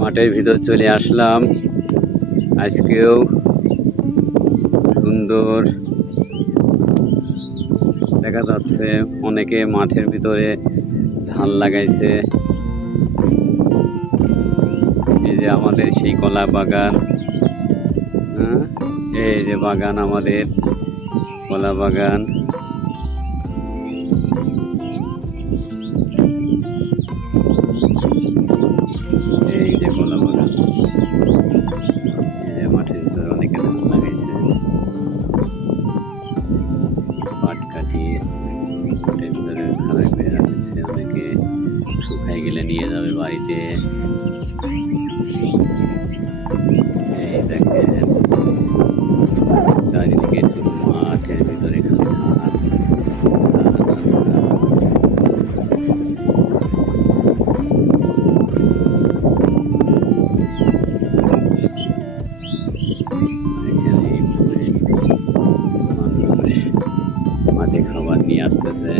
মাঠের ভিতর চলে আসলাম। আজকেও সুন্দর দেখা যাচ্ছে, অনেকে মাঠের ভিতরে ধান লাগাইছে। এই যে আমাদের সেই কলা বাগান, এই যে বাগান, আমাদের কলা বাগান। এই যে কলা বাগান, এই যে মাঠের ভিতরে অনেকে ধান লাগাইছে। পাট কাটিয়ে মাঠের ভিতরে খারাপ করে রাখছে, অনেকে শুকাই গেলে নিয়ে যাবে বাড়িতে। এই দেখেন চারিদিকে শুধু মাঠের ভিতরে খালি ধান। মাঠে খাবার নিয়ে আসতেছে,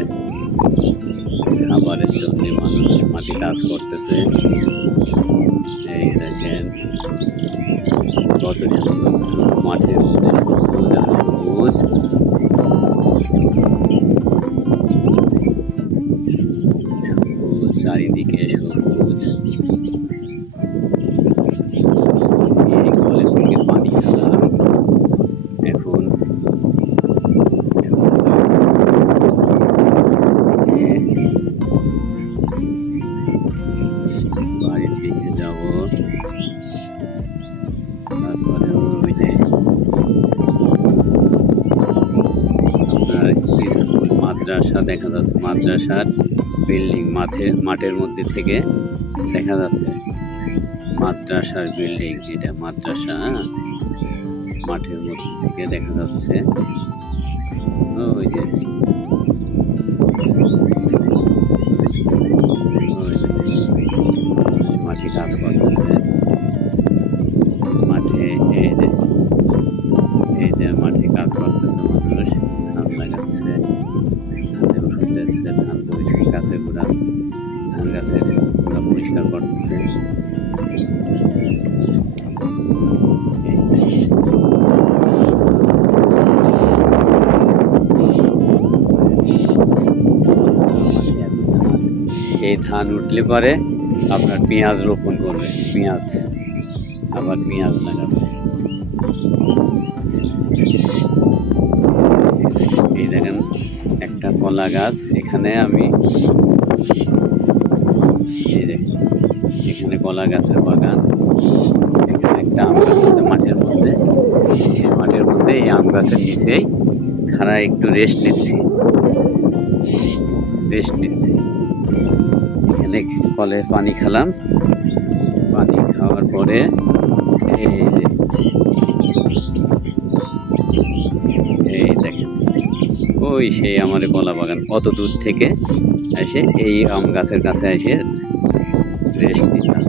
খাবারের জন্য মানুষ মাটি কাজ করতেছে। এই দেখেন কত সুন্দর মাঠের মধ্যে সবুজ আর সবুজ। চারিদিকে সবুজ। এই কলের থেকে পানি খেলাম। এখন বাড়ির দিকে যাব। তারপরে ওই যে আপনার স্কুল মাদ্রাসা দেখা যাচ্ছে, মাদ্রাসার বিল্ডিং মাঠের মধ্যে থেকে দেখা যাচ্ছে। মাদ্রাসার বিল্ডিং, এটা মাদ্রাসা, মাঠের মধ্যে থেকে দেখা যাচ্ছে। ওই যে মাঠে কাজ করতেছে। মাঠে এই যে মাঠে কাজ করতেছে মানুষ, ধান লাগাচ্ছে, ধানে ওষুধ দিচ্ছে, ধান পরিষ্কার, গাছের গোড়া, ধান গাছের গোড়া পরিষ্কার করতেছে। এই ধান উঠলে পরে আপনার পেঁয়াজ রোপণ করবে, পেঁয়াজ, আবার পেঁয়াজ লাগাবে। এই দেখেন একটা কলা গাছ, এখানে আমি এই দেখেন এখানে কলা গাছের বাগান। এখানে একটা আম গাছ আছে মাঠের মধ্যে, মাঠের মধ্যে এই আম গাছের নিচেই খাড়া একটু রেস্ট নিচ্ছি। এখানে কলের পানি খেলাম। পানি খাওয়ার পরে এই দেখেন ওই সেই আমাদের কলা বাগান, কত দূর থেকে এসে এই আম গাছের কাছে এসে রেস্ট নিতাম।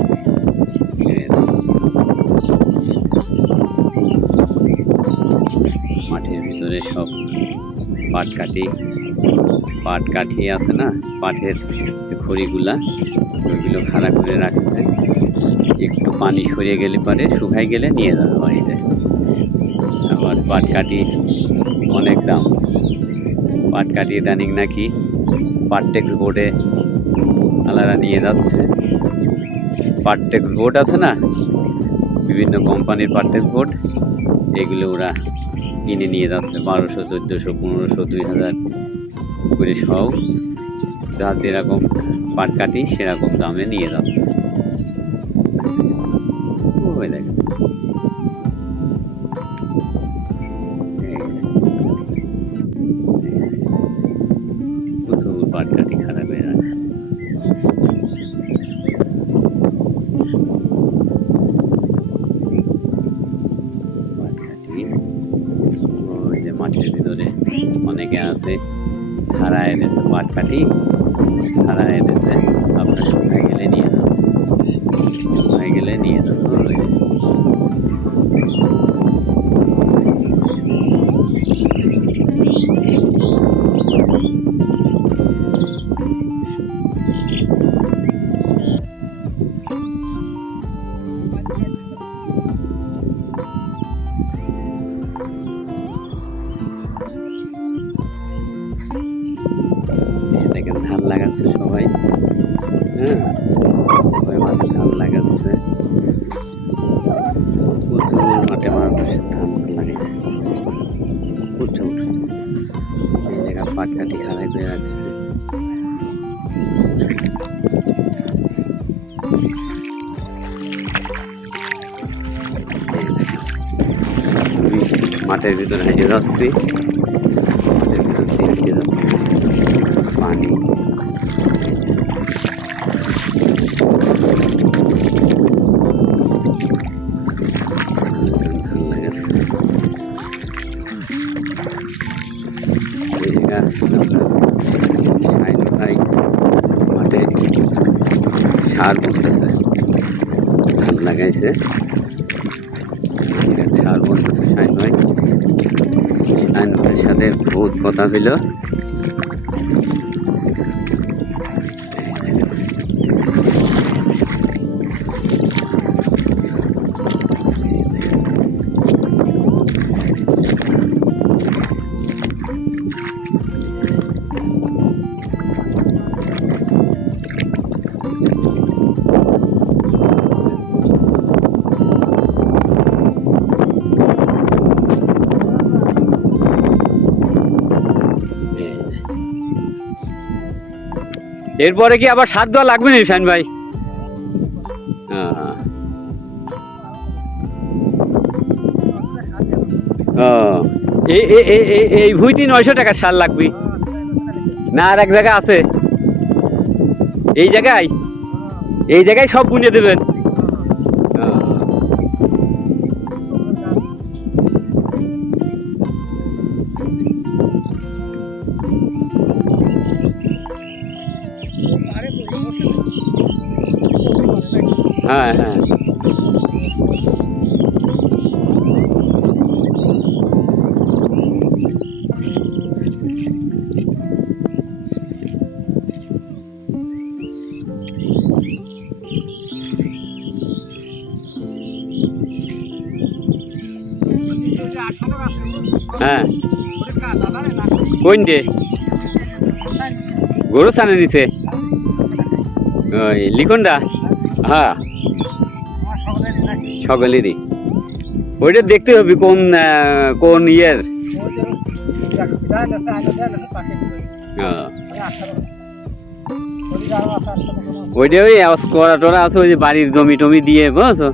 মাঠের ভিতরে সব পাট কাঠি আছে না, পাটের যে খড়িগুলা, ওইগুলো খাড়া করে রাখছে। একটু পানি সরিয়ে গেলে পরে শুকাই গেলে নিয়ে যাবে বাড়িতে। আবার পাট কাঠি অনেক দাম। পাট কাঠি ইদানিং নাকি পাটটেক্স বোর্ডে আলাদা নিয়ে যাচ্ছে। পাটটেক্স বোর্ড আছে না, বিভিন্ন কোম্পানির পাটটেক্স বোর্ড, এগুলো ওরা কিনে নিয়ে যাচ্ছে 1200, 1400, 1500, 2000 করে সব, যার যেরকম পাট কাটি সেরকম দামে নিয়ে যাচ্ছে। ওই দেখেন প্রচুর পাট কাটি খারাপ হয়ে রাখে। মাঠের ভিতরে অনেকে আছে, ছাড়া এনেছে পাট কাটি, ছাড়া এনেছে, আপনার শুকায় গেলে নিয়ে যাবে, শুকায় গেলে নিয়ে যাবে। হ্যাঁ, ওই মাঠে ধান লাগাচ্ছে, প্রচুর মাঠে মানুষের ধান লাগাইছে প্রচুর। এই জায়গা পাট কাটি খাড়াই করে রাখছে। মাঠের ভিতরে হেঁটে যাচ্ছি, মাঠের ভিতর দিয়ে হেঁটে যাচ্ছি, পানি মাঠে সার করতেছে, ধান লাগাইছে, সার বলতেছে শাইন ভাইয়ের সাথে বহুত কথা হইল। এরপরে কি আবার সার দেওয়া লাগবে না শাইন ভাই? এই ভুঁইটি 900 টাকার সার লাগবে না? আর এক জায়গায় আছে, এই জায়গায় সব বুনে দেবেন? হ্যাঁ হ্যাঁ, হ্যাঁ কোন ডে গরু ছানে নিছে ওই লিখনটা? হ্যাঁ, সকলেরই ওইটা দেখতে হবে কোন কোন ইয়ের। ওইটা ওই করা টরা আছে, ওই যে বাড়ির জমি টমি দিয়ে, বুঝছো,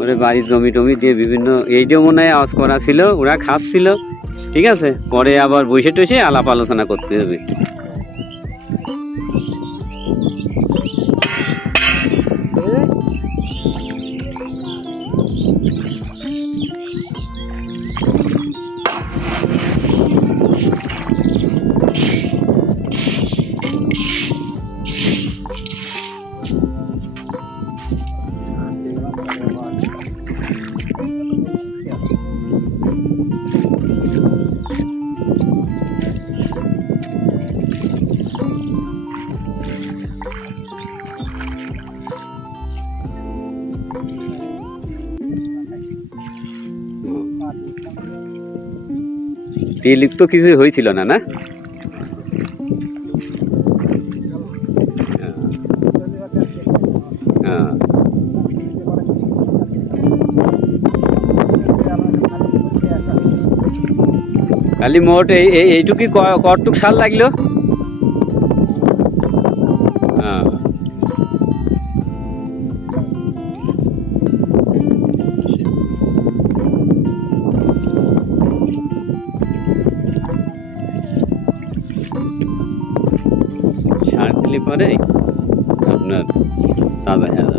ওরা বাড়ির জমি টমি দিয়ে বিভিন্ন, এইটাও মনে হয় আওয়াজ করা ছিল, ওরা খাচ্ছিল, ঠিক আছে, পরে আবার বসে টসে আলাপ আলোচনা করতে হবে। তেল তো কিছু হয়েছিল না, না? খালি মোট এইটুকুই কতটুক সার লাগলো? সার দিলে পরে আপনার তাজা হয়ে যাবে।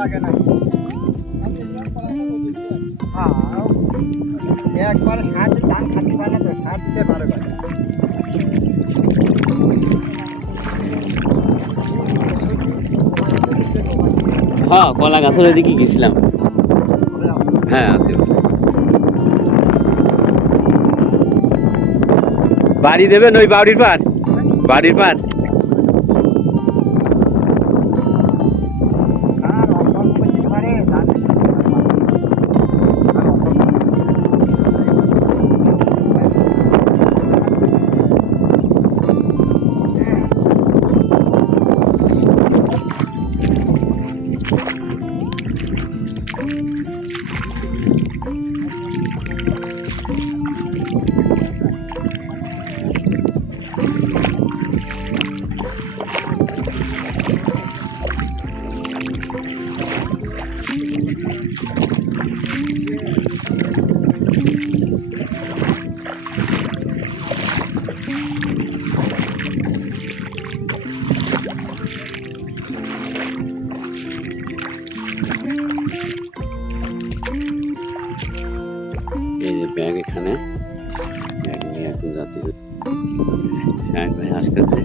লাগে না। একবারে সার দিলে ধান খাতে পারে না, তো সার দিতে পারে না। হ্যাঁ, কলা গাছের ওইদিকে গেছিলাম। হ্যাঁ, আছে। বাড়ি দেবেন ওই বাড়ির পার, বাড়ির পার। এই যে ব্যাগ এখানে, ব্যাগ নিয়ে এখন যাত্রী শাহিন ভাই আসতেছে।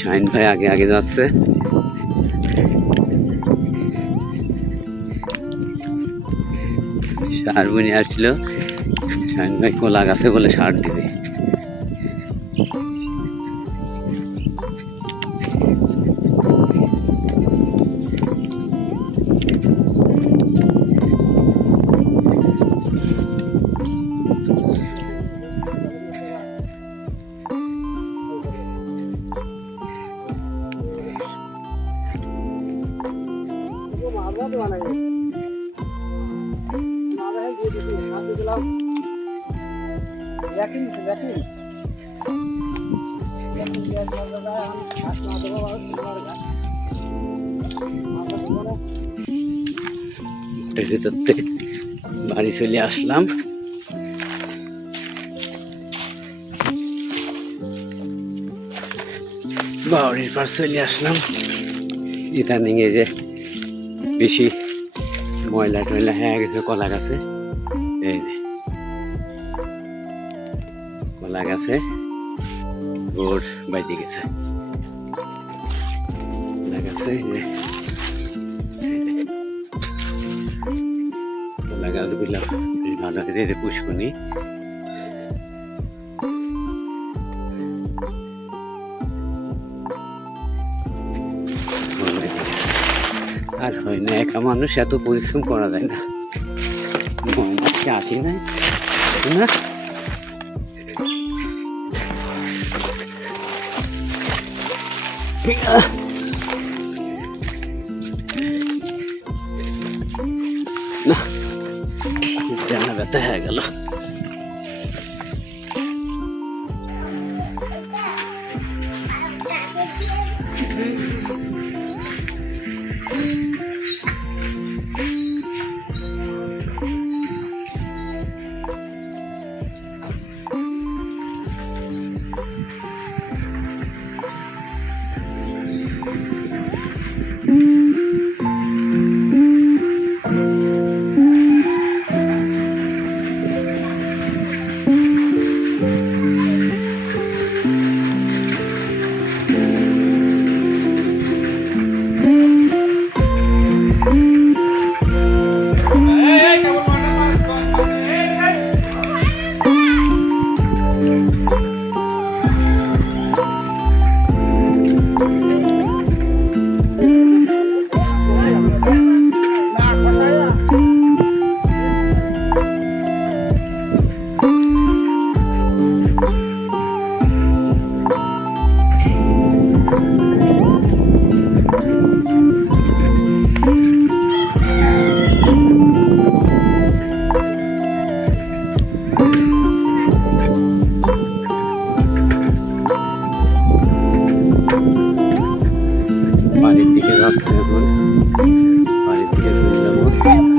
শাহিন ভাই আগে আগে যাচ্ছে। সার বুনি আসছিল, শাহিন ভাই কলা গাছে বলে সার দিবে। বাড়ি চলে আসলাম। বাড়ির পার চলে আসলাম। ইদানিং এই যে বেশি ময়লা টয়লা হয়ে গেছে কলা গাছে। এই যে কলা গাছে ওর বাইতে গেছে কলা গাছে। কলা গাছগুলো ভালো হয়েছে, যে পুষ্কনি। আর হয় না, একা মানুষ এত পরিশ্রম করা যায় না। আজকে আসি নাই না, না খুব টানা ব্যথা হয়ে গেল। না।